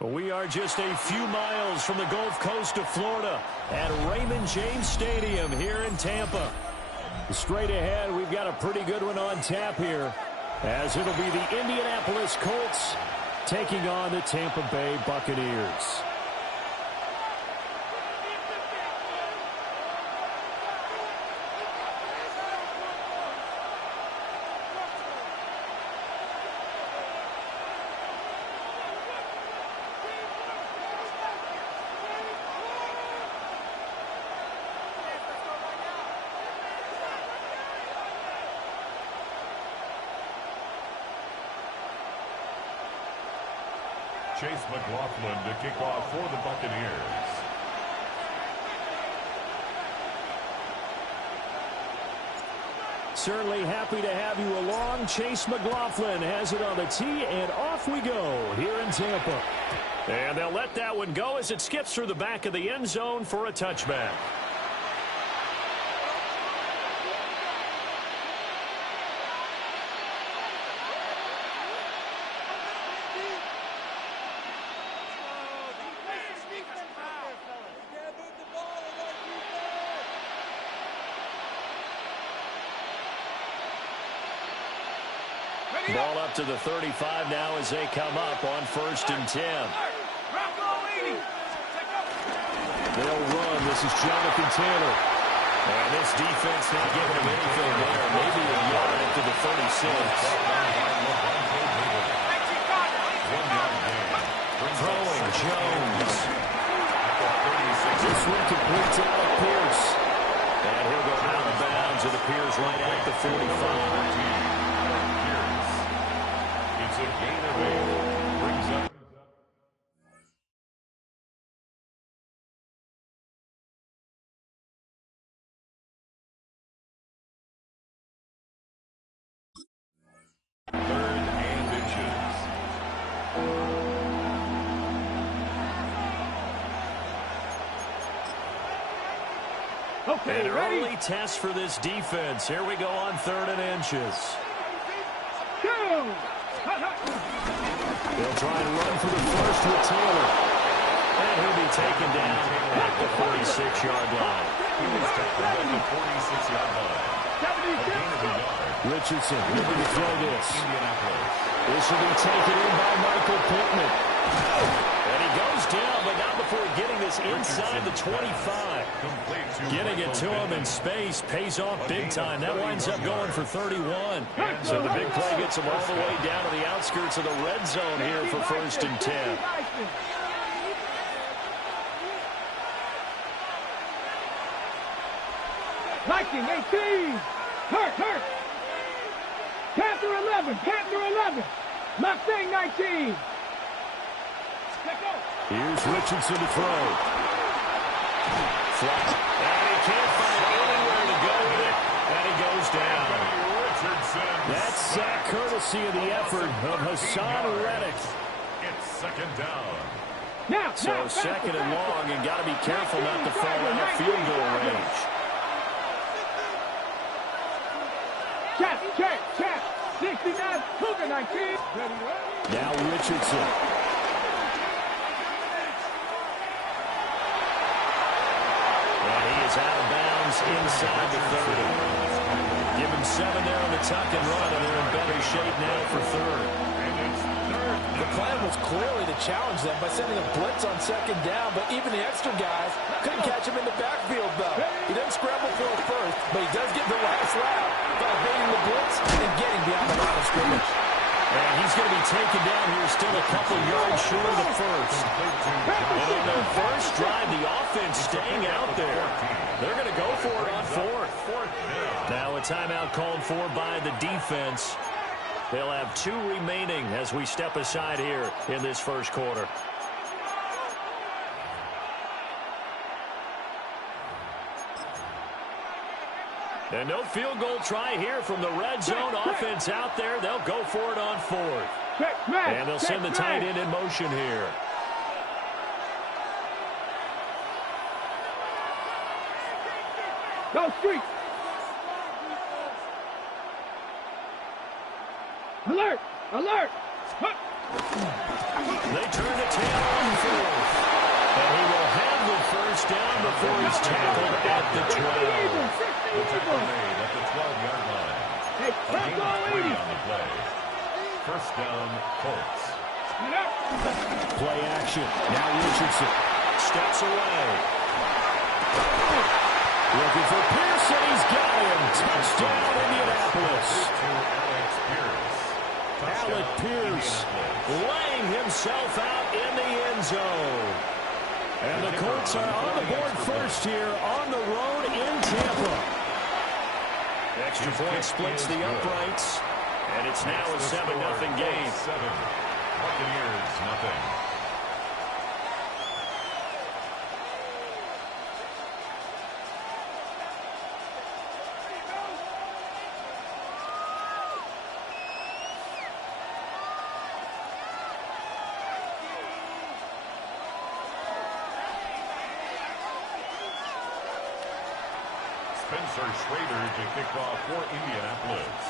We are just a few miles from the Gulf Coast of Florida at Raymond James Stadium here in Tampa. Straight ahead, we've got a pretty good one on tap here, as it'll be the Indianapolis Colts taking on the Tampa Bay Buccaneers. Chase McLaughlin to kick off for the Buccaneers. Certainly happy to have you along. Chase McLaughlin has it on the tee, and off we go here in Tampa. And they'll let that one go as it skips through the back of the end zone for a touchback. Ball up to the 35 now as they come up on 1st and 10. They'll run. This is Jonathan Taylor. And this defense not giving him anything there. Maybe a yard into the 36. Throwing Jones. This one complete to Pierce. And he'll go out of bounds. It appears right at the 45. It's a gain of 8. Brings up. Third and inches. Okay, an early test for this defense. Here we go on 3rd and inches. They'll try and run for the first with Taylor. And he'll be taken down at the 46-yard line. He was tackled at the 46-yard line. A gain of a yard. Richardson looking to throw this. Indianapolis. This will be taken in by Michael Pittman. And he goes down, but not before getting this inside the 25. Getting it to him in space pays off big time. That winds up going for 31. So the big play gets him all the way down to the outskirts of the red zone here for 1st and 10. Viking 18. Hurt. Panther 11. Panther 11. Mustang 19. Here's Richardson to throw. Flat. And he can't find anywhere to go with it. And he goes down. That's sack courtesy of the effort of Hassan Reddick. It's 2nd down. So 2nd and long, and got to be careful not to fall out of field goal range. Check. 69, Cougar 19. Now Richardson. And he is out of bounds inside the 30. Give him 7 there on the tuck and run, and they're in better shape now for 3rd. The plan was clearly to challenge them by sending a blitz on 2nd down, but even the extra guys couldn't catch him in the backfield, though. He doesn't scramble for it first, but he does get the last lap by evading the blitz and getting beyond the line of scrimmage. And he's going to be taken down here still a couple yards short of the first. And on their first drive, the offense staying out there. They're going to go for it on 4th. Now a timeout called for by the defense. They'll have 2 remaining as we step aside here in this first quarter. And no field goal try here from the red zone. Offense out there. They'll go for it on 4th. And they'll send the tight end in motion here. Go street. Alert! They turn to Taylor before he's tackled at the 12. The tackle made at the 12-yard line. Hey, A gain of 3 on the play. First down, Colts. Play action. Now Richardson steps away. Looking for Pearson. He's got him. Touchdown, Indianapolis. Alec Pierce laying himself out in the end zone. And the Colts are on the board first here on the road in Tampa. Extra point splits the uprights. And it's now a 7-0 game. 7. Buccaneers, nothing. Spencer Schrader to kick off for Indianapolis.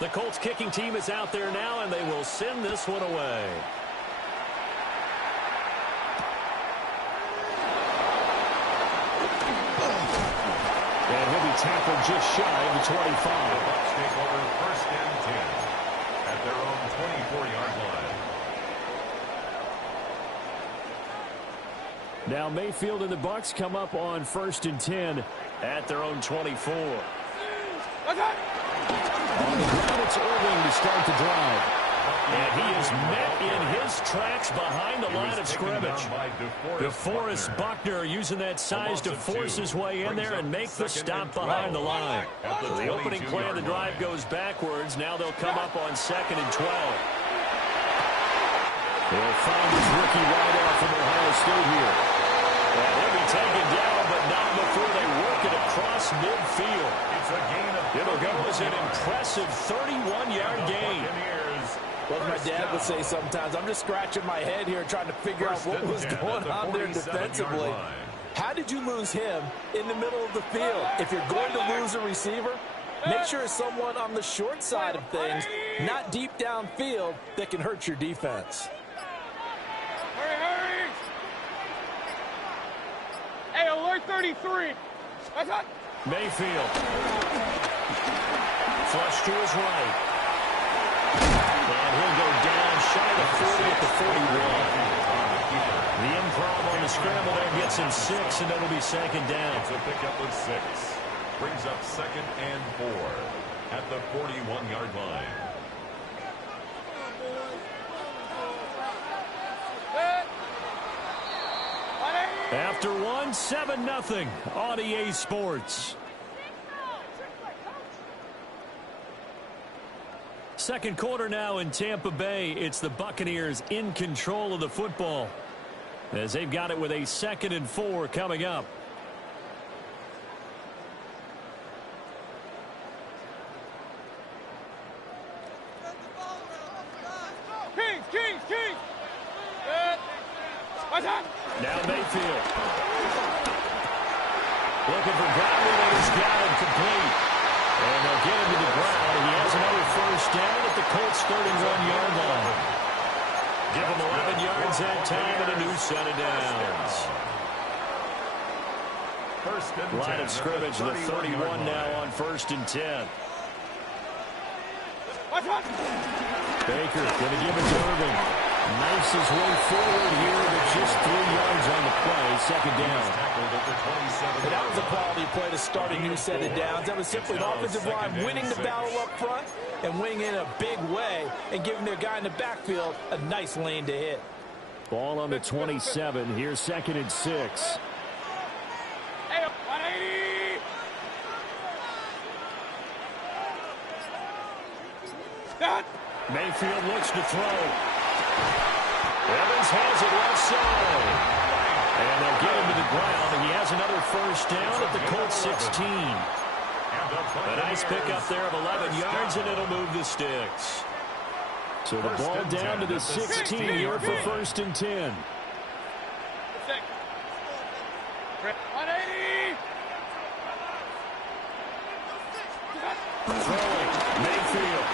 The Colts kicking team is out there now, and they will send this one away. And he'll be tackled just shy of the 25. The Bucs take over first and 10 at their own 24-yard line. Now Mayfield and the Bucs come up on first and 10 at their own 24. On the ground, it's Irving to start the drive. And he is met in his tracks behind the line of scrimmage. DeForest Buckner using that size to force his way in there and make the stop behind the line. So the opening play of the drive goes backwards. Now they'll come up on second and 12. They'll find his rookie wideout from Ohio State here. And he'll be taken down, but not before they work it across midfield. It's a gain of It'll go as an impressive 31-yard gain. Well, my dad would say sometimes, I'm just scratching my head here trying to figure out what was going on there defensively. How did you lose him in the middle of the field? If you're going to lose a receiver, make sure it's someone on the short side of things, not deep downfield, that can hurt your defense. Hurry! Hey, alert 33. What's up? Mayfield. Flush to his right. And he'll go down shy of 40 at the 41. The improv on the scramble there gets him 6, and it'll be second down. It's a pickup of 6. Brings up second and 4 at the 41-yard line. After 7-0 on EA Sports. Second quarter now in Tampa Bay. It's the Buccaneers in control of the football as they've got it with a 2nd and 4 coming up. Kings! What's up? Now Mayfield. Looking for Godwin, and he's got him complete. And they'll get him to the ground. He has another first down at the Colts 31-yard line. Give him 11 yards that time and a new set of downs. First and 10. Line of scrimmage, the 31 now on first and 10. What's up? Baker going to give it to Irving. Knifes his way forward here, but just 3 yards on the play. Second down. And that was a quality play to start a new set of downs. That was simply an offensive line winning the battle up front and winning in a big way and giving their guy in the backfield a nice lane to hit. Ball on the 27. Here's 2nd and 6. Hey, 180. Done. Mayfield looks to throw. Evans has it left side. And they'll get him to the ground, and he has another first down at the Colts 16. A nice pickup there of 11 yards, and it'll move the sticks. So the ball down to the 16 here for first and 10. 180. Throwing, Mayfield.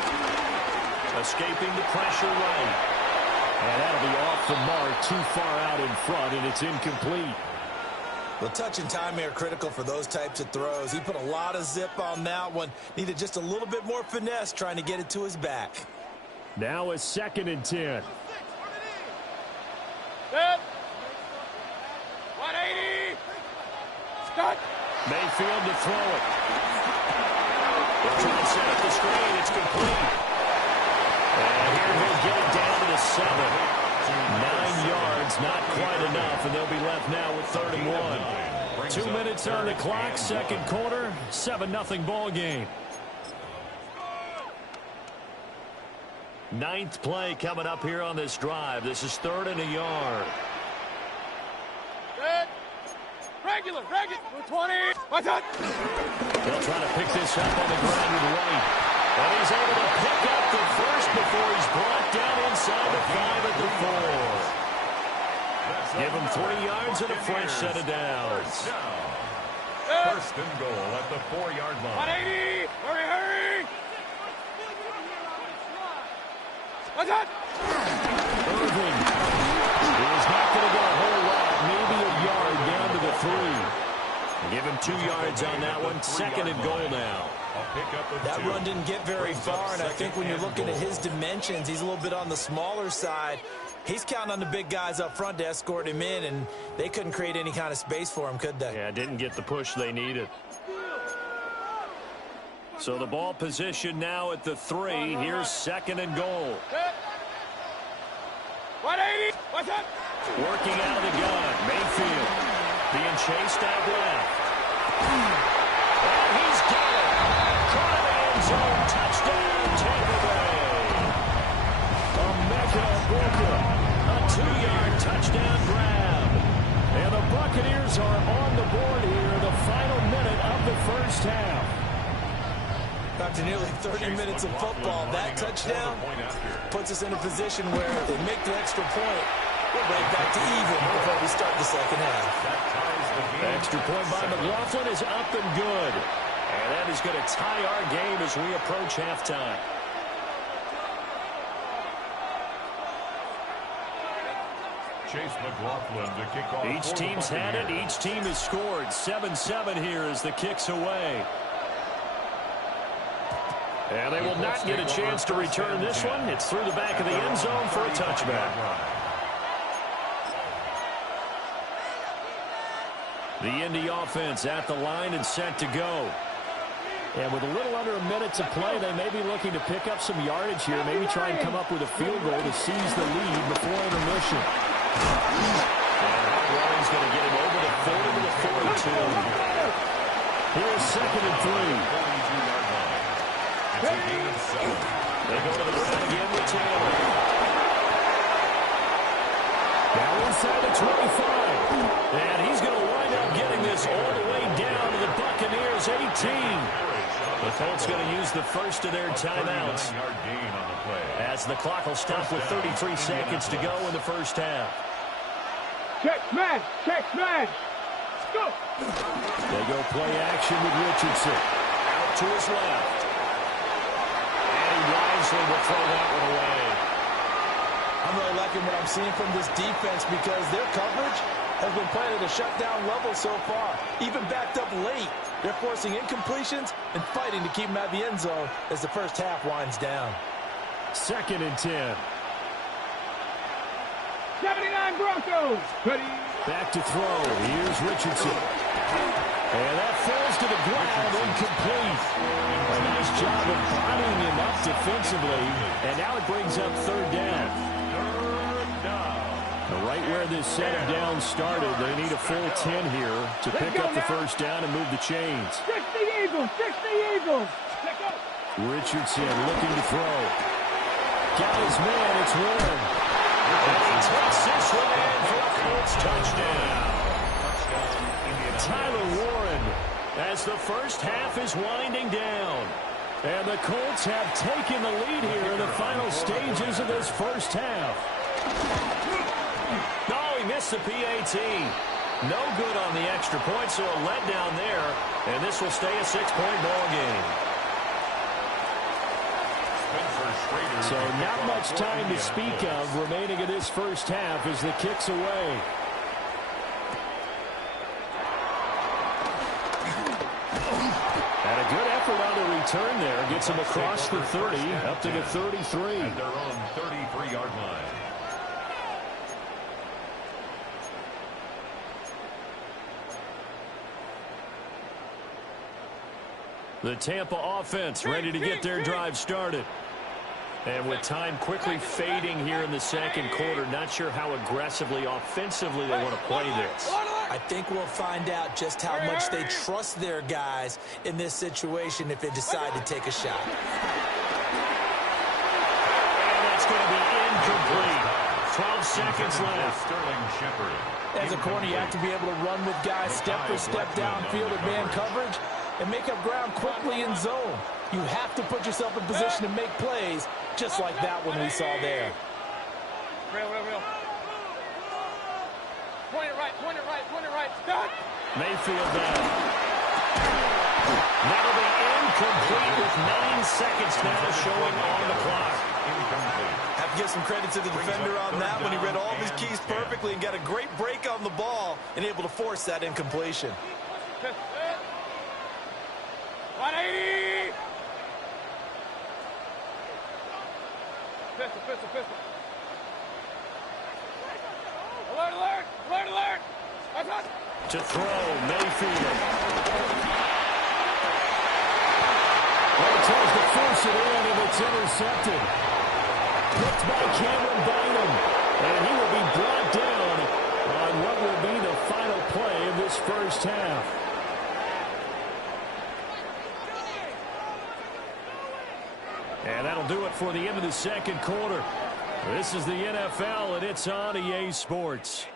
Escaping the pressure right. And that'll be off the mark, too far out in front, and it's incomplete. The touch and timing are critical for those types of throws. He put a lot of zip on that one. Needed just a little bit more finesse trying to get it to his back. Now a 2nd and 10. Set. 180. Start. Mayfield to throw it. They'll try to set up the screen. It's complete. And here he'll get it down to the 7. 9 yards, not quite enough, and they'll be left now with 3rd and 1. 2 minutes on the clock, 2nd quarter, 7-0 ball game. 9th play coming up here on this drive. This is 3rd and a yard. Set. Regular. 20. What's up? They'll try to pick this up on the ground with White. And he's able to pick up the first before he's brought down inside the 5 at the 4. Give him 3 yards and a fresh set of downs. 1st and goal at the 4-yard line. 180. Hurry. What's up? Irving is not going to go a whole lot, maybe a yard down to the 3. Give him 2 yards on that one. 2nd and goal now. That run didn't get very far, and I think when you're looking at his dimensions, he's a little bit on the smaller side. He's counting on the big guys up front to escort him in, and they couldn't create any kind of space for him, could they? Yeah, didn't get the push they needed. So the ball position now at the 3. Here's 2nd and goal. 180. What's up? Working out of the gun. Mayfield being chased out left. And he's got it. Caught in the end zone. Touchdown, Tampa Bay. Emeka Egbuka. A 2-yard touchdown grab. And the Buccaneers are on the board here in the final minute of the first half. After nearly 30 minutes of football, that touchdown puts us in a position where they make the extra point. We're right back to even before we start the second half. Extra point by McLaughlin is up and good. And that is going to tie our game as we approach halftime. Chase McLaughlin to kick off. Each team's had it. Each team has scored. 7-7 here as the kick's away. And they will not get a chance to return this one. It's through the back of the end zone for a touchback. The Indy offense at the line and set to go. And with a little under a minute to play, they may be looking to pick up some yardage here. Maybe try and come up with a field goal to seize the lead before intermission. And Ryan's going to get him over the 40 to the 42. Here's 2nd and 3. They go to the ground again with Taylor. Now inside the 25. And he's going to wind up getting this all the way down to the Buccaneers' 18. The Colts going to use the first of their timeouts as the clock will stop with 33 seconds to go in the first half. Check smash. Go. They go play action with Richardson. Out to his left. Wisely will throw that one away. I'm really liking what I'm seeing from this defense because their coverage has been playing at a shutdown level so far. Even backed up late, they're forcing incompletions and fighting to keep them out of the end zone as the first half winds down. 2nd and 10. 79 Broncos. Ready. Back to throw. Here's Richardson. And that falls to the ground, incomplete. A nice job of bodying him up defensively. And now it brings up 3rd down. Right where this set of downs started, they need a full 10 here to pick up the first down and move the chains. 60 Eagles. Richardson looking to throw. Got his man, it's Warren. And he takes this one in for a Colts touchdown. Tyler Warren as the first half is winding down. And the Colts have taken the lead here in the final stages of this first half. No, he missed the PAT. No good on the extra point, so a letdown there. And this will stay a 6-point ball game. Spencer Schrader. So not much time to speak of remaining in this first half as the kick's away. And a good effort on the return there. Gets him across the 30, up to the 33. At their own 33-yard line. The Tampa offense ready to get their drive started. And with time quickly fading here in the second quarter, not sure how aggressively, offensively they want to play this. I think we'll find out just how much they trust their guys in this situation if they decide to take a shot. And that's going to be incomplete. 12 seconds left. Sterling Shepard. As a corner, you have to be able to run with guys step for step downfield in man coverage and make up ground quickly in zone. You have to put yourself in position to make plays just like that one we saw there. Real. Point it right. Start. Mayfield down. That'll be incomplete with 9 seconds now showing on the clock. Have to give some credit to the defender on that one. He read all of his keys perfectly and got a great break on the ball and able to force that incompletion. 180. Pistol. Alert. To throw, Mayfield. Well, he tries to force it in, and it's intercepted. Picked by Cameron Bynum. And he will be brought down on what will be the final play of this first half. And that'll do it for the end of the second quarter. This is the NFL, and it's on EA Sports.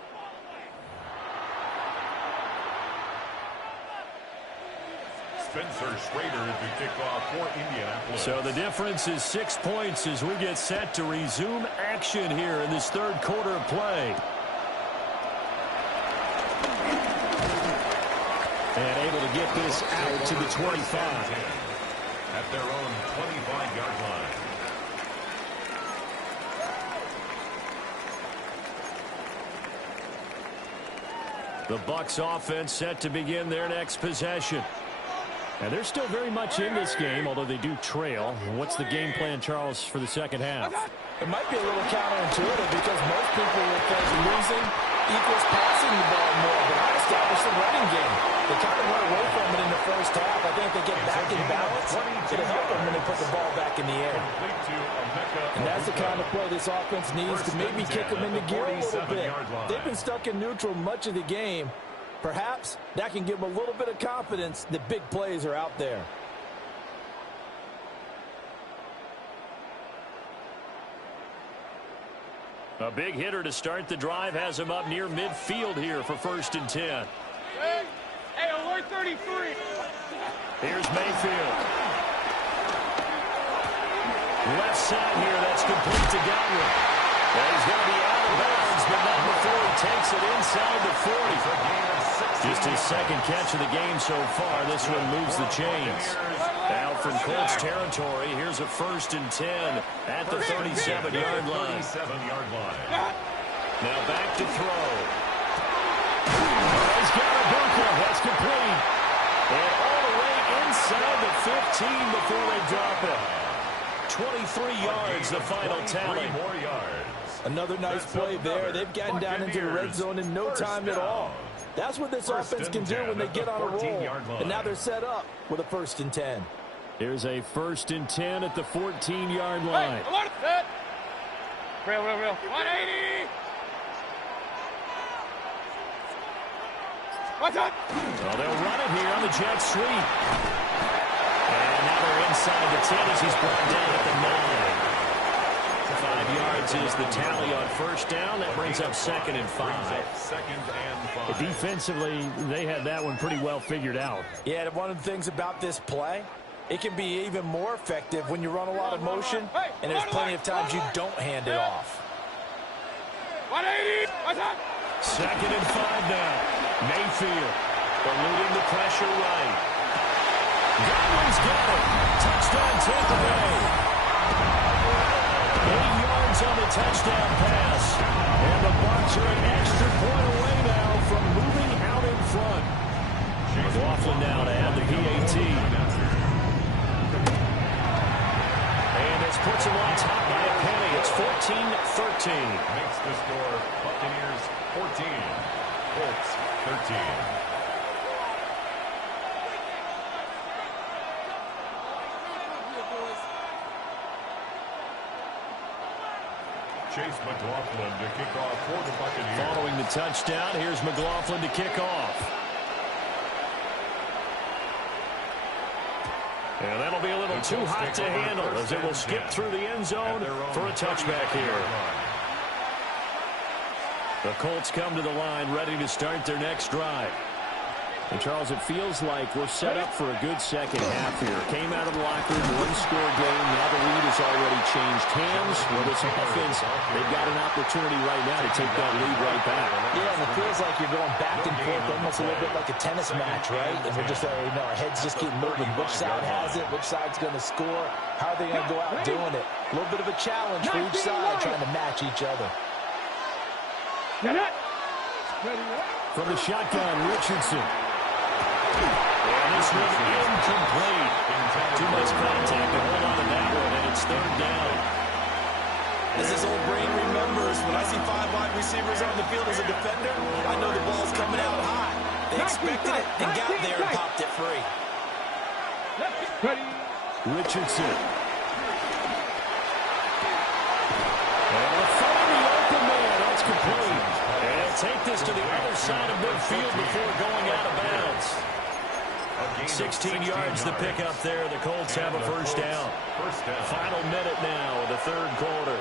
Spencer Schrader is the kickoff for Indianapolis. So the difference is 6 points as we get set to resume action here in this third quarter of play. And able to get this out to the 25. At their own 25-yard line. The Bucs offense set to begin their next possession. And they're still very much in this game, although they do trail. What's the game plan, Charles, for the second half? It might be a little counterintuitive because most people would think losing equals passing the ball more, but I established the running game. They kind of went away from it in the first half. I think they get back in balance. It'll help them when they put the ball back in the air. And that's the kind of play this offense needs to maybe kick them into gear a little bit. They've been stuck in neutral much of the game. Perhaps that can give them a little bit of confidence that big plays are out there. A big hitter to start the drive has him up near midfield here for 1st and 10. Hey, alert 33. Here's Mayfield. Left side here, that's complete to Godwin. Well, he's going to be out of bounds, but not before he takes it inside the 40. Just his second catch of the game so far. This one moves the chains. Now from Colts territory, here's a 1st and 10 at the 37-yard line. Now back to throw. He's got a bunker. That's complete. And all the way inside the 15 before they drop it. 23 yards, the final tally. Another nice play there. They've gotten down into the red zone in no time at all. That's what this offense can do when they get on a roll. And now they're set up with a 1st and 10. Here's a 1st and 10 at the 14-yard line. Hey, alert. Set. Real. 180. Watch out. Well, they'll run it here on the jet sweep. And now they're inside the 10 as he's brought down at the 9. 5 yards is the tally on 1st down. That brings up 2nd and 5. Defensively, they had that one pretty well figured out. Yeah, one of the things about this play, it can be even more effective when you run a lot of motion, and there's plenty of times you don't hand it off. 180. Watch out. 2nd and 5 now. Mayfield eluding the pressure right. Godwin's got it. Touchdown Tampa Bay. on the touchdown pass. And the Bucs are an extra point away now from moving out in front. McLaughlin now to add the PAT. And this puts him on top by a penny. It's 14-13. Makes the score Buccaneers 14, Colts 13. Chase McLaughlin to kick off for the Buccaneers. Following the touchdown, here's McLaughlin to kick off. And that'll be a little too hot to handle as it will skip through the end zone for a touchback here. The Colts come to the line ready to start their next drive. And, Charles, it feels like we're set up for a good second half here. Came out of the locker room, one-score game. Now the lead has already changed hands. Well, this offense, they've got an opportunity right now to take that lead right back. Yeah, and it feels like you're going back and forth almost a little bit like a tennis match, right? And we're just, our heads just keep moving. Which side has it? Which side's going to score? How are they going to go out doing it? A little bit of a challenge for each side trying to match each other. From the shotgun, Richardson. And this one incomplete. Too much contact to hold on to that one, and it's third down. As this old brain remembers, when I see 5 wide receivers on the field as a defender, I know the ball's coming out high. They expected it and got there and popped it free. Richardson. And finding the open man. That's complete. And take this to the other side of midfield before going out of bounds. 16 yards the pickup there. The Colts have a first down. Final minute now of the third quarter.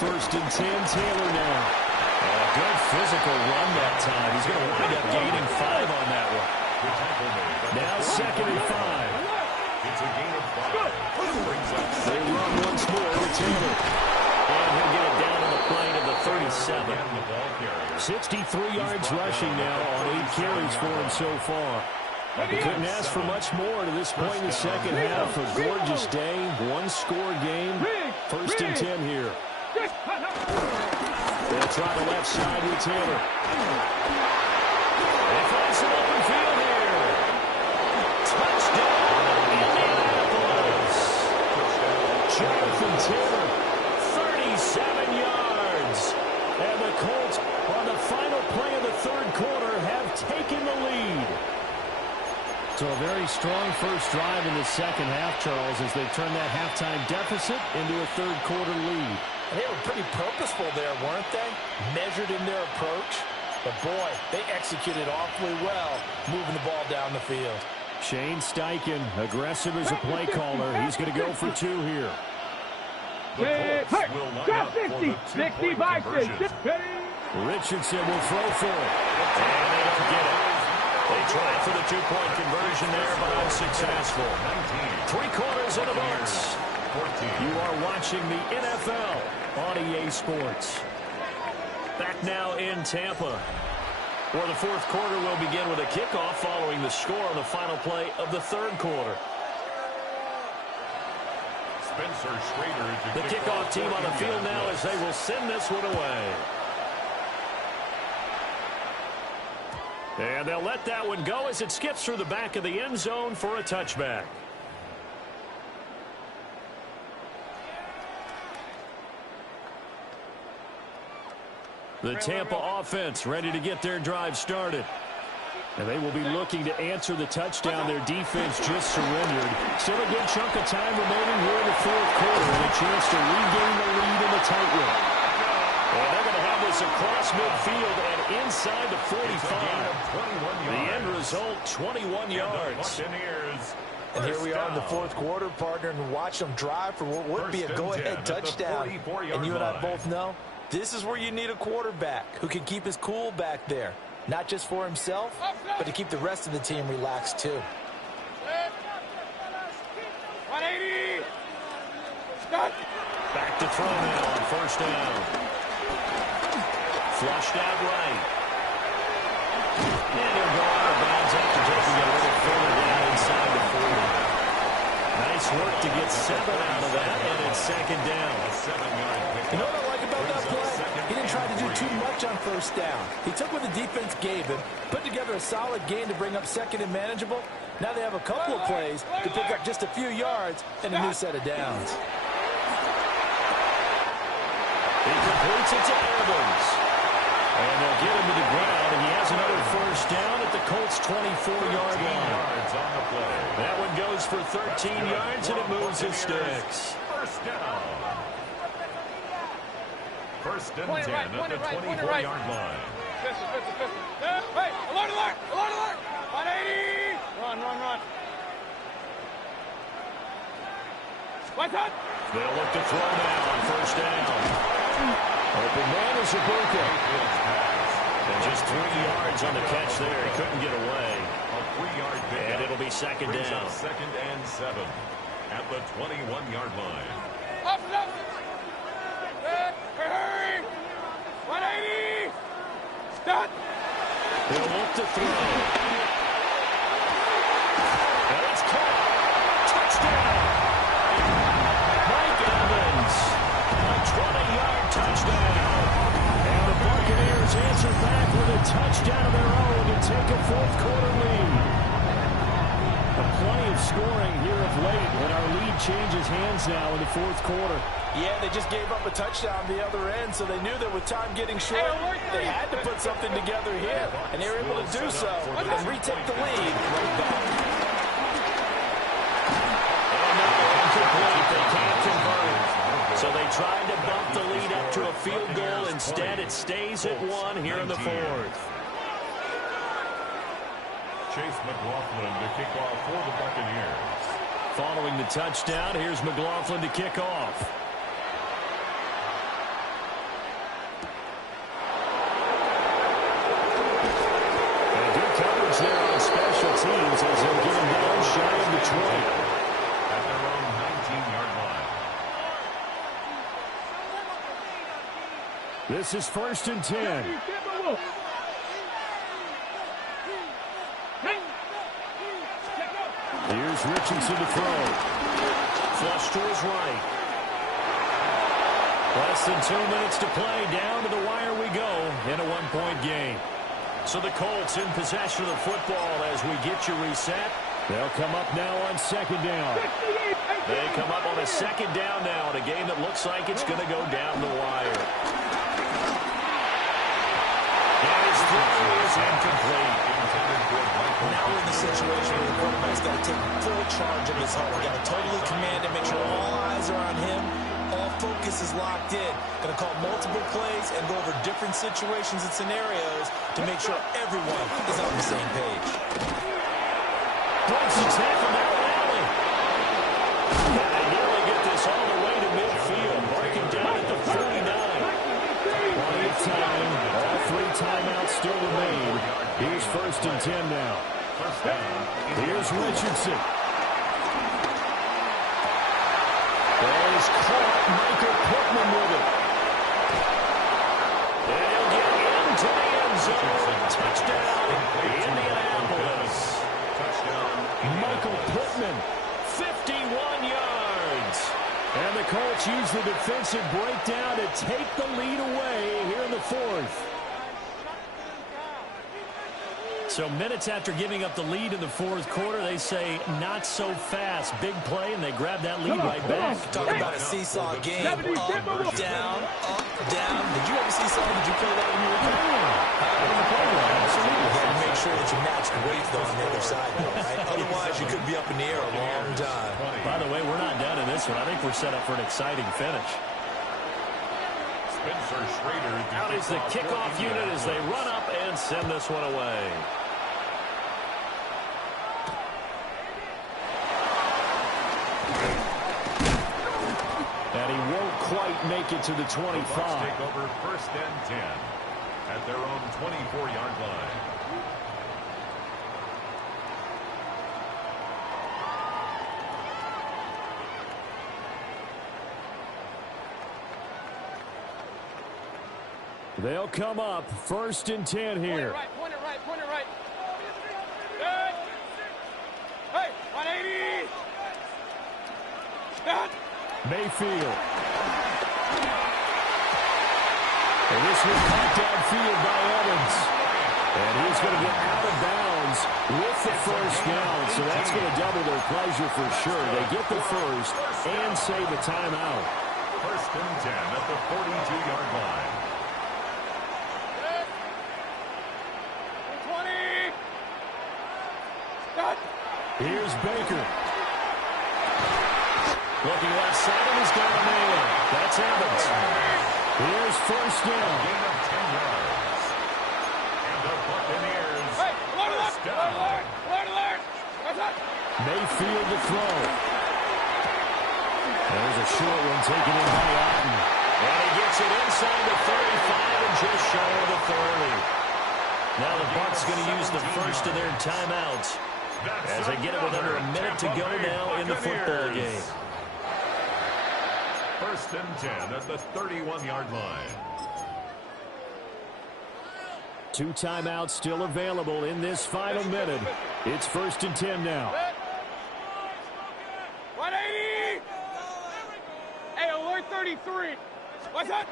First and 10, Taylor now. A good physical run that time. He's going to wind up gaining 5 on that one. Now second and 5. It's a gain of 5. They run once more with Taylor. And he'll get it down to the plane of the 37. 63 yards rushing now on 8 carries for him so far. He couldn't ask for much more to this point in the second half. A gorgeous day, one-score game. First and 10 here. They'll try the left side with Taylor. They find some open field here. Touchdown, Indianapolis. Jonathan Taylor, 37 yards. And the Colts, on the final play of the third quarter, have taken the lead. So a very strong first drive in the second half, Charles, as they turn that halftime deficit into a third quarter lead. They were pretty purposeful there, weren't they? Measured in their approach. But, boy, they executed awfully well, moving the ball down the field. Shane Steichen, aggressive as a play caller. He's going to go for 2 here. The Colts will line up for the 2-point conversion. Richardson will throw for it. And they don't get it. They tried for the 2-point conversion there, but unsuccessful. 3 quarters in the books. You are watching the NFL on EA Sports. Back now in Tampa, where the fourth quarter will begin with a kickoff following the score on the final play of the third quarter. Spencer Schrader. The kickoff team on the field now as they will send this one away. And they'll let that one go as it skips through the back of the end zone for a touchback. The Tampa offense ready to get their drive started. And they will be looking to answer the touchdown their defense just surrendered. Still a good chunk of time remaining here in the fourth quarter and a chance to regain the lead in the tightrope. And they're going to have this across midfield and inside the 45. The end result, 21 yards. And here we are in the fourth quarter, partner, and watch them drive for what would be a go-ahead touchdown. And you and I both know this is where you need a quarterback who can keep his cool back there. Not just for himself, but to keep the rest of the team relaxed too. 180. Back to throw now on first down. Flushed out right. And he'll go out of bounds after taking it a little further down inside the 40. Nice Nice work to get 7 out of that, and it's second down. You know what I like about that play? He didn't try to do too much on first down. He took what the defense gave him, put together a solid game to bring up second and manageable. Now they have a couple of plays to pick up just a few yards and a new set of downs. He completes it to Evans. And they'll get him to the ground, and he has another first down at the Colts' 24-yard line. That one goes for 13 yards, and it moves his sticks. First down. First and 10 at the 24-yard line. Hey, alert, alert, alert, alert. 180. Run. What's up? They'll look to throw now on first down. Open man is Ibuka. And just 3 yards on the catch there. He couldn't get away. A 3-yard pick. And it'll be second down. Second and 7 at the 21-yard line. Up. Hurry. 180. Stop. He'll look to throw. And it's caught. Touchdown. Mike Evans. A 20-yard touchdown. And the Buccaneers answer back with a touchdown of their own to take a fourth-quarter lead. Plenty of scoring here of late, and our lead changes hands now in the fourth quarter. Yeah, they just gave up a touchdown the other end, so they knew that with time getting short, they had to put something together here, and they were able to do so and retake the lead right back. And now incomplete. They can't convert. So they tried to bump the lead up to a field goal. Instead, it stays at 1 here in the fourth. Chase McLaughlin to kick off for the Buccaneers. Following the touchdown, here's McLaughlin to kick off. And good coverage there on special teams as they'll get him down shy of the 20. At their own 19-yard line. This is first and 10. Here's Richardson to throw. Flush to his right. Less than 2 minutes to play. Down to the wire we go in a one-point game. So the Colts in possession of the football as we get you reset. They'll come up now on second down. They come up on a second down now in a game that looks like it's going to go down the wire. And his throw is incomplete. Now we're in the situation where the quarterback's got to take full charge of his heart. Got to totally command it, make sure all eyes are on him. All focus is locked in. Going to call multiple plays and go over different situations and scenarios to make sure everyone is on the same page. Breaks his head from that rally. And they nearly get this all the way to midfield. Breaking down at the 49. Plenty of time. All 3 timeouts still remain. Here's first and 10 now. Here's Richardson. There's caught. Michael Pittman with it. And he'll get into the end zone. Touchdown, Indianapolis. Michael Pittman, 51 yards. And the Colts use the defensive breakdown to take the lead away here in the fourth. So minutes after giving up the lead in the fourth quarter, they say not so fast. Big play, and they grab that lead right back. Talk about a seesaw game. Up, down, up, down. Did you ever seesaw? Did you play that when you were young? Absolutely. You had to make sure that you matched weight, though, on the other side, though, right? Otherwise, you could be up in the air a long time. By the way, we're not done in this one. I think we're set up for an exciting finish. Spencer Schrader Out is the kickoff unit as they run up and send this one away. And he won't quite make it to the 25. Take over first and 10 at their own 24-yard line. They'll come up first and 10 here. Point it right. Good. Hey, 180. Mayfield. And this was caught downfield by Evans. And he's going to get out of bounds with the first down. So that's going to double their pleasure for sure. They get the first and save a timeout. First and 10 at the 42-yard line. 20. Here's Baker. Looking left side, and he's got a man. That's Evans. Here's first down. Gain of 10 yards. And the Buccaneers first down. Mayfield to throw. There's a short one taken in by Otten. And he gets it inside the 35 and just shy of the 30. Now the Bucs going to use the first of their timeouts as they get it with under a minute to go now in the football game. First and 10 at the 31-yard line. 2 timeouts still available in this final minute. It's first and 10 now. 180. Hey, alert 33. What's that?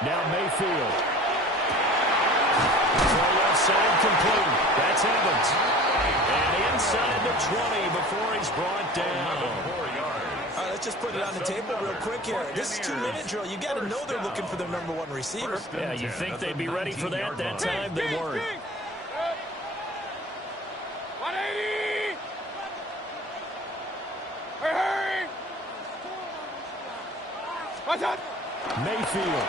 Now Mayfield. Throw left side complete. That's Evans. And inside the 20 before he's brought down. 4 yards. All right, let's just put it on the table real quick here. This is 2-minute drill. You got to know they're looking for their number 1 receiver. Yeah, you think they'd be ready for that? That time they weren't. 180. Hurry. What's that? Mayfield.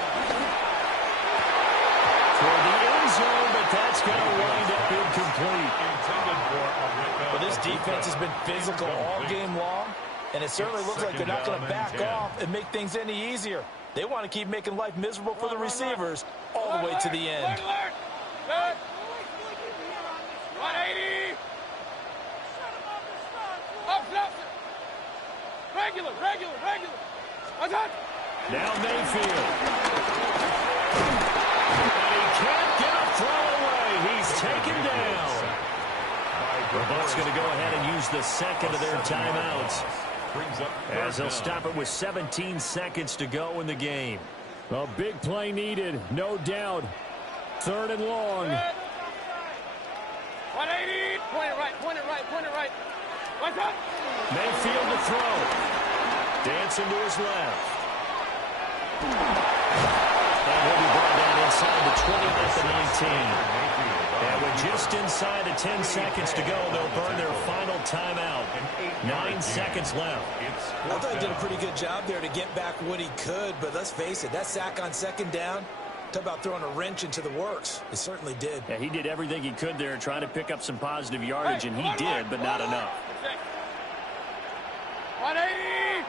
For the end zone, but that's going to wind up incomplete. Intended for a pickup. But this defense has been physical all game long, and it certainly looks like they're not going to back off and make things any easier. They want to keep making life miserable for the receivers all the way to the end. 180. Up. Regular. What's that? Now Mayfield. And he can't get a throw away. He's taken down. The Bucs going to go ahead and use the second of their timeouts, as they'll stop it with 17 seconds to go in the game. A big play needed, no doubt. 3rd and long. 180. Point it right. What's that? Mayfield to throw. Dancing to his left. And he'll be brought down inside the 20 at the 19. And with just inside of 10 seconds to go, they'll burn their final timeout. 9 seconds left. I thought he did a pretty good job there to get back what he could, but let's face it, that sack on 2nd down, talk about throwing a wrench into the works. He certainly did. Yeah, he did everything he could there, trying to pick up some positive yardage, and he did, but not enough. 180.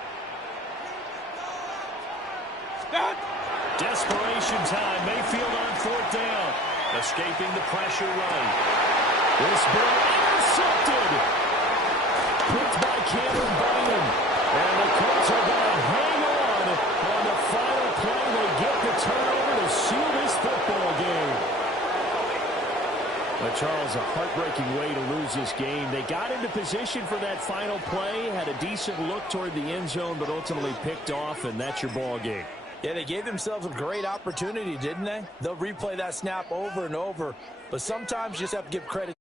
Stop. Desperation time. Mayfield on 4th down. Escaping the pressure right. This ball intercepted. Picked by Cameron Bynum. And the Colts are going to hang on the final play. They get the turnover to seal this football game. But Charles, a heartbreaking way to lose this game. They got into position for that final play, had a decent look toward the end zone, but ultimately picked off, and that's your ball game. Yeah, they gave themselves a great opportunity, didn't they? They'll replay that snap over and over, but sometimes you just have to give credit.